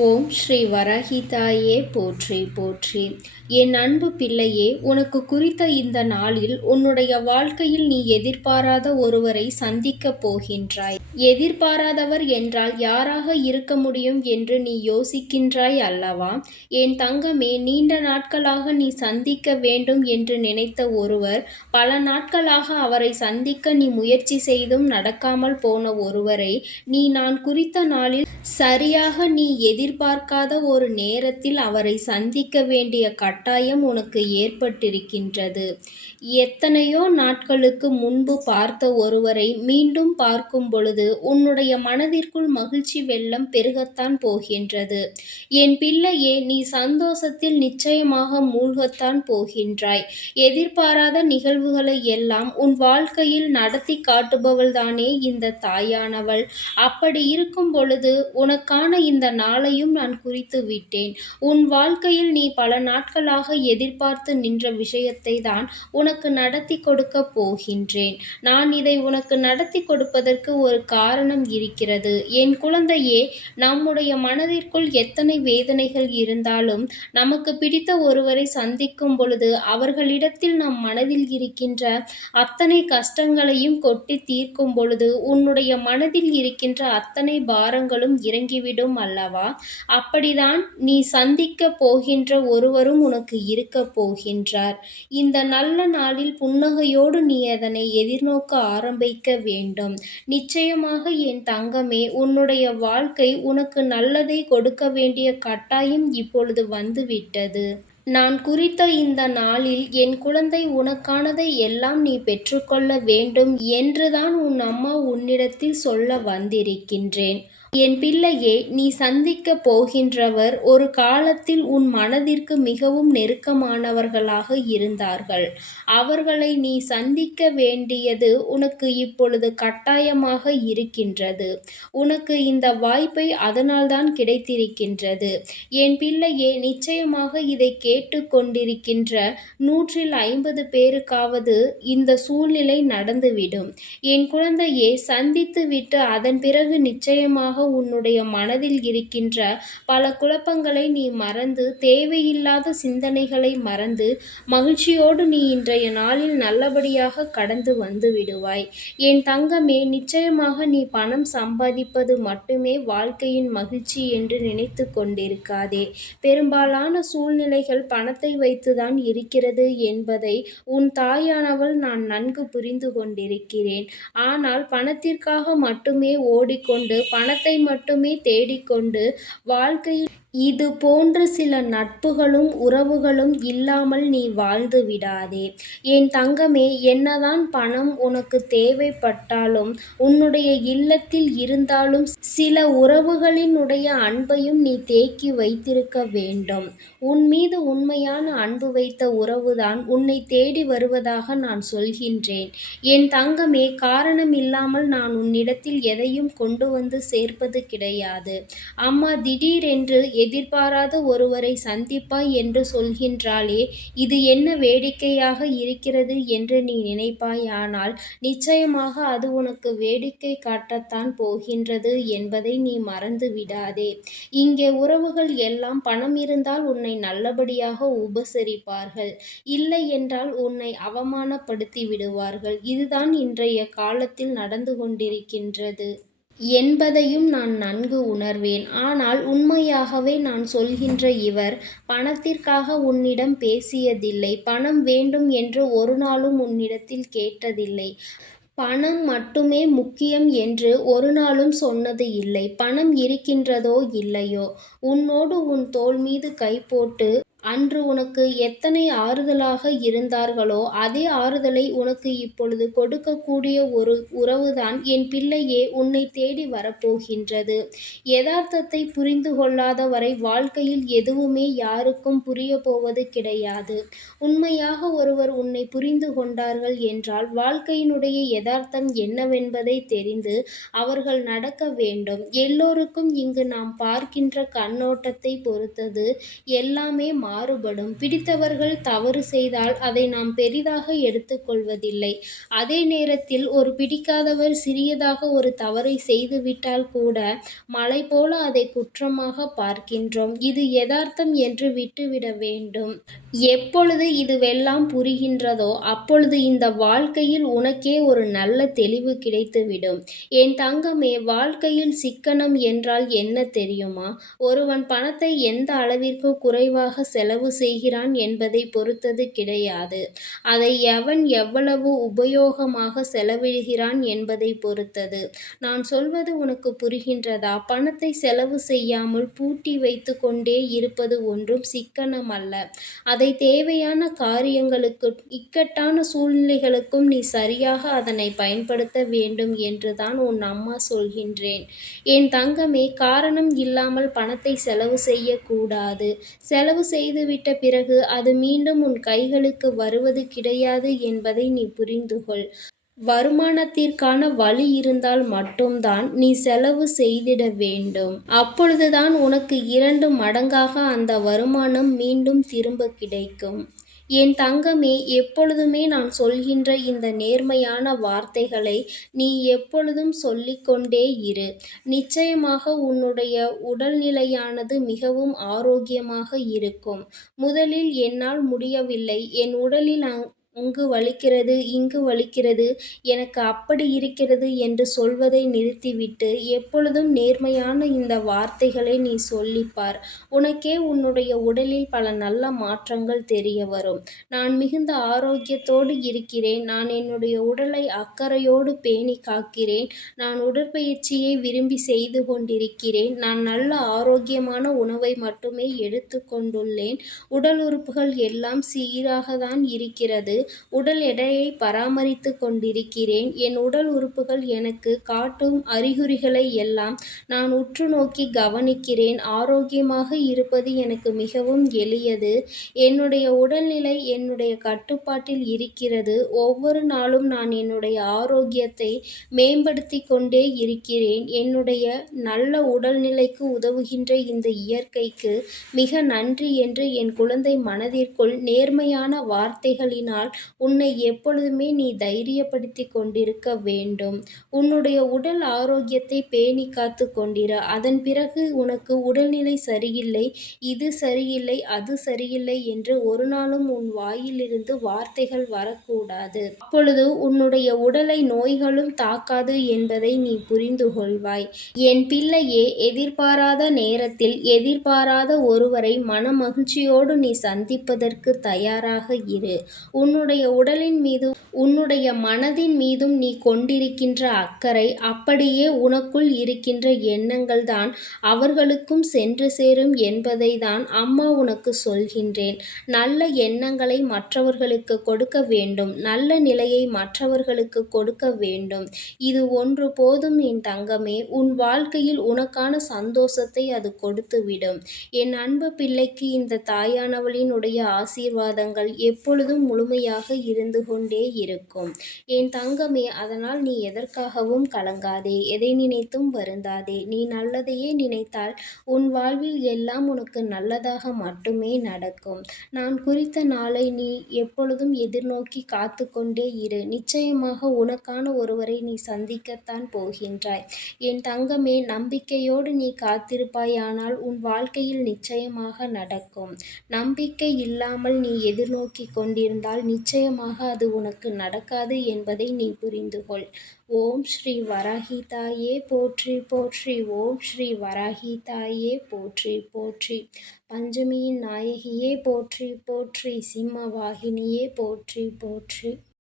ஓம் ஸ்ரீ வராஹிதாயே போற்றி போற்றி. என் அன்பு பிள்ளையே, உனக்கு குறித்த இந்த நாளில் உன்னுடைய வாழ்க்கையில் நீ எதிர்பாராத ஒருவரை சந்திக்கப் போகின்றாய். எதிர்பாராதவர் என்றால் யாராக இருக்க முடியும் என்று நீ யோசிக்கின்றாய் அல்லவா? என் தங்கமே, நீண்ட நாட்களாக நீ சந்திக்க வேண்டும் என்று நினைத்த ஒருவர், பல நாட்களாக அவரை சந்திக்க நீ முயற்சி செய்தும் நடக்காமல் போன ஒருவரை நான் குறித்த நாளில் சரியாக நீ எதிர்பார்க்காத ஒரு நேரத்தில் அவரை சந்திக்க வேண்டிய கட்டாயம் உனக்கு ஏற்பட்டிருக்கின்றது. எத்தனையோ நாட்களுக்கு முன்பு பார்த்த ஒருவரை மீண்டும் பார்க்கும் பொழுது உன்னுடைய மனதிற்குள் மகிழ்ச்சி வெள்ளம் பெருகத்தான் போகின்றது. என் பிள்ளையே, நீ சந்தோஷத்தில் நிச்சயமாக மூழ்கத்தான் போகின்றாய். எதிர்பாராத நிகழ்வுகளை எல்லாம் உன் வாழ்க்கையில் நடத்தி காட்டுபவள்தானே இந்த தாயானவள். அப்படி இருக்கும் பொழுது உனக்கான இந்த நாளையும் நான் குறித்து விட்டேன். உன் வாழ்க்கையில் நீ பல நாட்களாக எதிர்பார்த்து நின்ற விஷயத்தை தான் உனக்கு நடத்தி கொடுக்க போகின்றேன். நான் இதை உனக்கு நடத்தி கொடுப்பதற்கு ஒரு காரணம் இருக்கிறது. என் குழந்தையே, நம்முடைய மனதிற்குள் எத்தனை வேதனைகள் இருந்தாலும் நமக்கு பிடித்த ஒருவரை சந்திக்கும் பொழுது அவர்களிடத்தில் நம் மனதில் இருக்கின்ற அத்தனை கஷ்டங்களையும் கொட்டி தீர்க்கும் பொழுது உன்னுடைய மனதில் இருக்கின்ற அத்தனை பாரங்களும் இறங்கிவிடும் அல்லவா? அப்படிதான் நீ சந்திக்க போகின்ற ஒருவரும் உனக்கு இருக்க போகின்றார். இந்த நல்ல நாளில் புன்னகையோடு நீ அதனை எதிர்நோக்க ஆரம்பிக்க வேண்டும். நிச்சயமாக என் தங்கமே, உன்னுடைய வாழ்க்கை உனக்கு நல்லதை கொடுக்க வேண்டிய கட்டாயம் இப்பொழுது வந்துவிட்டது. நான் குறித்த இந்த நாளில் என் குழந்தை, உனக்கானதை எல்லாம் நீ பெற்றுக்கொள்ள வேண்டும் என்றுதான் உன் அம்மா உன்னிடத்தில் சொல்ல வந்திருக்கின்றேன். என் பிள்ளையே, நீ சந்திக்கப் போகின்றவர் ஒரு காலத்தில் உன் மனதிற்கு மிகவும் நெருக்கமானவர்களாக இருந்தார்கள். அவர்களை நீ சந்திக்க வேண்டியது உனக்கு இப்பொழுது கட்டாயமாக இருக்கின்றது. உனக்கு இந்த வாய்ப்பை அதனால்தான் கிடைத்திருக்கின்றது. என் பிள்ளையே, நிச்சயமாக இதை கேட்டுக்கொண்டிருக்கின்ற 150 பேருக்காவது இந்த சூழ்நிலை நடந்துவிடும். என் குழந்தையே, சந்தித்துவிட்டு அதன் பிறகு நிச்சயமாக உன்னுடைய மனதில் இருக்கின்ற பல குழப்பங்களை நீ மறந்து, தேவையில்லாத சிந்தனைகளை மறந்து, மகிழ்ச்சியோடு நீ இன்றைய நாளில் நல்லபடியாக கடந்து வந்து விடுவாய். என் தங்கமே, நிச்சயமாக நீ பணம் சம்பாதிப்பது மட்டுமே வாழ்க்கையின் மகிழ்ச்சி என்று நினைத்து கொண்டிருக்காதே. பெரும்பாலான சூழ்நிலைகள் பணத்தை வைத்துதான் இருக்கிறது என்பதை உன் தாயானவள் நான் நன்கு புரிந்து கொண்டிருக்கிறேன். ஆனால் பணத்திற்காக மட்டுமே ஓடிக்கொண்டு, பணத்தை மட்டுமே தேடிக்கொண்டு வாழ்க்கையில் இது போன்ற சில நட்புகளும் உறவுகளும் இல்லாமல் நீ வாழ்ந்து விடாதே. என் தங்கமே, என்னதான் பணம் உனக்கு தேவைப்பட்டாலும், உன்னுடைய இல்லத்தில் இருந்தாலும் சில உறவுகளினுடைய அன்பையும் நீ தேக்கி வைத்திருக்க வேண்டும். உன் மீது உண்மையான அன்பு வைத்த உறவுதான் உன்னை தேடி வருவதாக நான் சொல்கின்றேன். என் தங்கமே, காரணம் இல்லாமல் நான் உன்னிடத்தில் எதையும் கொண்டு வந்து சேர்ப்பது கிடையாது. அம்மா திடீரென்று எதிர்பாராத ஒருவரை சந்திப்பாய் என்று சொல்கின்றாளே, இது என்ன வேடிக்கையாக இருக்கிறது என்று நீ நினைப்பாய். ஆனால் நிச்சயமாக அது உனக்கு வேடிக்கை காட்டத்தான் போகின்றது என்பதை நீ மறந்து விடாதே. இங்கே உறவுகள் எல்லாம் பணம் இருந்தால் உன்னை நல்லபடியாக உபசரிப்பார்கள், இல்லை என்றால் உன்னை அவமானப்படுத்தி விடுவார்கள். இதுதான் இன்றைய காலத்தில் நடந்து கொண்டிருக்கின்றது என்பதையும் நான் நன்கு உணர்வேன். ஆனால் உண்மையாகவே நான் சொல்கின்ற இவர் பணத்திற்காக உன்னிடம் பேசியதில்லை. பணம் வேண்டும் என்று ஒரு நாளும் உன்னிடத்தில் கேட்டதில்லை. பணம் மட்டுமே முக்கியம் என்று ஒரு நாளும் சொன்னது இல்லை. பணம் இருக்கின்றதோ இல்லையோ, உன்னோடு உன் தோள் மீது கை போட்டு அன்று உனக்கு எத்தனை ஆறுதலாக இருந்தார்களோ அதே ஆறுதலை உனக்கு இப்பொழுது கொடுக்கக்கூடிய ஒரு உறவுதான் என் பிள்ளையே உன்னை தேடி வரப்போகின்றது. யதார்த்தத்தை புரிந்து கொள்ளாத வரை வாழ்க்கையில் எதுவுமே யாருக்கும் புரிய போவது கிடையாது. உண்மையாக ஒருவர் உன்னை புரிந்து கொண்டார்கள் என்றால் வாழ்க்கையினுடைய யதார்த்தம் என்னவென்பதை தெரிந்து அவர்கள் நடக்க வேண்டும். எல்லோருக்கும் இங்கு நாம் பார்க்கின்ற கண்ணோட்டத்தை பொறுத்தது எல்லாமே மாறுபடும். பிடித்தவர்கள் தவறு செய்தால் அதை நாம் பெரிதாக எடுத்துக்கொள்வதில்லை. அதே நேரத்தில் ஒரு பிடிக்காதவர் சிறியதாக ஒரு தவறை செய்துவிட்டால் கூட மலை போல அதை குற்றமாக பார்க்கின்றோம். இது யதார்த்தம் என்று விட்டுவிட வேண்டும். எப்பொழுது இதுவெல்லாம் புரிகின்றதோ அப்பொழுது இந்த வாழ்க்கையில் உனக்கே ஒரு நல்ல தெளிவு கிடைத்துவிடும். என் தங்கமே, வாழ்க்கையில் சிக்கனம் என்றால் என்ன தெரியுமா? ஒருவன் பணத்தை எந்த அளவிற்கு குறைவாக செலவு செய்கிறான் என்பதை பொறுத்தது கிடையாது. அதை எவன் எவ்வளவு உபயோகமாக செலவிடுகிறான் என்பதை பொறுத்தது. நான் சொல்வது உனக்கு புரிகின்றதா? பணத்தை செலவு செய்யாமல் பூட்டி வைத்து கொண்டே இருப்பது ஒன்றும் சிக்கனம் அல்ல. அதை தேவையான காரியங்களுக்கும் இக்கட்டான சூழ்நிலைகளுக்கும் நீ சரியாக அதனை பயன்படுத்த வேண்டும் என்றுதான் உன் அம்மா சொல்கின்றேன். என் தங்கமே, காரணம் இல்லாமல் பணத்தை செலவு செய்யக்கூடாது. செலவு செய்துவிட்ட பிறகு அது மீண்டும் உன் கைகளுக்கு வருவது கிடையாது என்பதை நீ புரிந்துகொள். வருமானத்திற்கான வழி இருந்தால் மட்டும்தான் நீ செலவு செய்திட வேண்டும். அப்பொழுதுதான் உனக்கு 2 மடங்காக அந்த வருமானம் மீண்டும் திரும்ப கிடைக்கும். என் தங்கமே, எப்பொழுதுமே நான் சொல்கின்ற இந்த நேர்மையான வார்த்தைகளை நீ எப்பொழுதும் சொல்லிக்கொண்டே இரு. நிச்சயமாக உன்னுடைய உடல்நிலையானது மிகவும் ஆரோக்கியமாக இருக்கும். முதலில் என்னால் முடியவில்லை, என் உடலில் அங்கு வலிக்கிறது, இங்கு வலிக்கிறது, எனக்கு அப்படி இருக்கிறது என்று சொல்வதை நிறுத்திவிட்டு எப்பொழுதும் நேர்மையான இந்த வார்த்தைகளை நீ சொல்லிப்பார். உனக்கே உன்னுடைய உடலில் பல நல்ல மாற்றங்கள் தெரிய வரும். நான் மிகுந்த ஆரோக்கியத்தோடு இருக்கிறேன். நான் என்னுடைய உடலை அக்கறையோடு பேணி காக்கிறேன். நான் உடற்பயிற்சியை விரும்பி செய்து கொண்டிருக்கிறேன். நான் நல்ல ஆரோக்கியமான உணவை மட்டுமே எடுத்து கொண்டுள்ளேன். உடல் உறுப்புகள் எல்லாம் சீராகத்தான் இருக்கிறது. உடல் எடையை பராமரித்து கொண்டிருக்கிறேன். என் உடல் உறுப்புகள் எனக்கு காட்டும் அறிகுறிகளை எல்லாம் நான் உற்று நோக்கி கவனிக்கிறேன். ஆரோக்கியமாக இருப்பது எனக்கு மிகவும் எளியது. என்னுடைய உடல்நிலை என்னுடைய கட்டுப்பாட்டில் இருக்கிறது. ஒவ்வொரு நாளும் நான் என்னுடைய ஆரோக்கியத்தை மேம்படுத்தி கொண்டே இருக்கிறேன். என்னுடைய நல்ல உடல்நிலைக்கு உதவுகின்ற இந்த இயற்கைக்கு மிக நன்றி என்று என் குழந்தை மனதிற்குள் நேர்மையான வார்த்தைகளினால் உன்னை எப்பொழுதுமே நீ தைரியப்படுத்தி கொண்டிருக்க வேண்டும். உன்னுடைய உடல் ஆரோக்கியத்தை பேணி காத்து கொண்டிரு. அதன் பிறகு உனக்கு உடல்நிலை சரியில்லை, இது சரியில்லை, அது சரியில்லை என்று ஒரு நாளும் உன் வாயிலிருந்து வார்த்தைகள் வரக்கூடாது. அப்பொழுது உன்னுடைய உடலை நோய்களும் தாக்காது என்பதை நீ புரிந்து கொள்வாய். என் பிள்ளையே, எதிர்பாராத நேரத்தில் எதிர்பாராத ஒருவரை மனமகிழ்ச்சியோடு நீ சந்திப்பதற்கு தயாராக இரு. உன்னுடைய உடலின் மீதும் உன்னுடைய மனதின் மீதும் நீ கொண்டிருக்கின்ற அக்கறை, அப்படியே உனக்குள் இருக்கின்ற எண்ணங்கள் தான் அவர்களுக்கும் சென்று சேரும் என்பதை தான் அம்மா உனக்கு சொல்கின்றேன். நல்ல எண்ணங்களை மற்றவர்களுக்கு கொடுக்க வேண்டும். நல்ல நிலையை மற்றவர்களுக்கு கொடுக்க வேண்டும். இது ஒன்று போதும் என் தங்கமே. உன் வாழ்க்கையில் உனக்கான சந்தோஷத்தை அது கொடுத்துவிடும். என் அன்பு பிள்ளைக்கு இந்த தாயானவளினுடைய ஆசீர்வாதங்கள் எப்பொழுதும் முழுமையாக இருந்து கொண்டே இருக்கும். என் தங்கமே, அதனால் நீ எதற்காகவும் கலங்காதே. எதை நினைத்தும் வருந்தாதே. நீ நல்லதையே நினைத்தால் உன் வாழ்வில் எல்லாம் உனக்கு நல்லதாக மட்டுமே நடக்கும். நான் குறித்த நாளை நீ எப்பொழுதும் எதிர்நோக்கி காத்து கொண்டே இரு. நிச்சயமாக உனக்கான ஒருவரை நீ சந்திக்கத்தான் போகின்றாய். என் தங்கமே, நம்பிக்கையோடு நீ காத்திருப்பாயானால் உன் வாழ்க்கையில் நிச்சயமாக நடக்கும். நம்பிக்கை இல்லாமல் நீ எதிர்நோக்கி கொண்டிருந்தால் நிச்சயமாக அது உனக்கு நடக்காது என்பதை நீ புரிந்துகொள். ஓம் ஸ்ரீ வராகி தாயே போற்றி போற்றி. ஓம் ஸ்ரீ வராகி தாயே போற்றி போற்றி. பஞ்சமியின் நாயகியே போற்றி போற்றி. சிம்ம வாகினியே போற்றி போற்றி.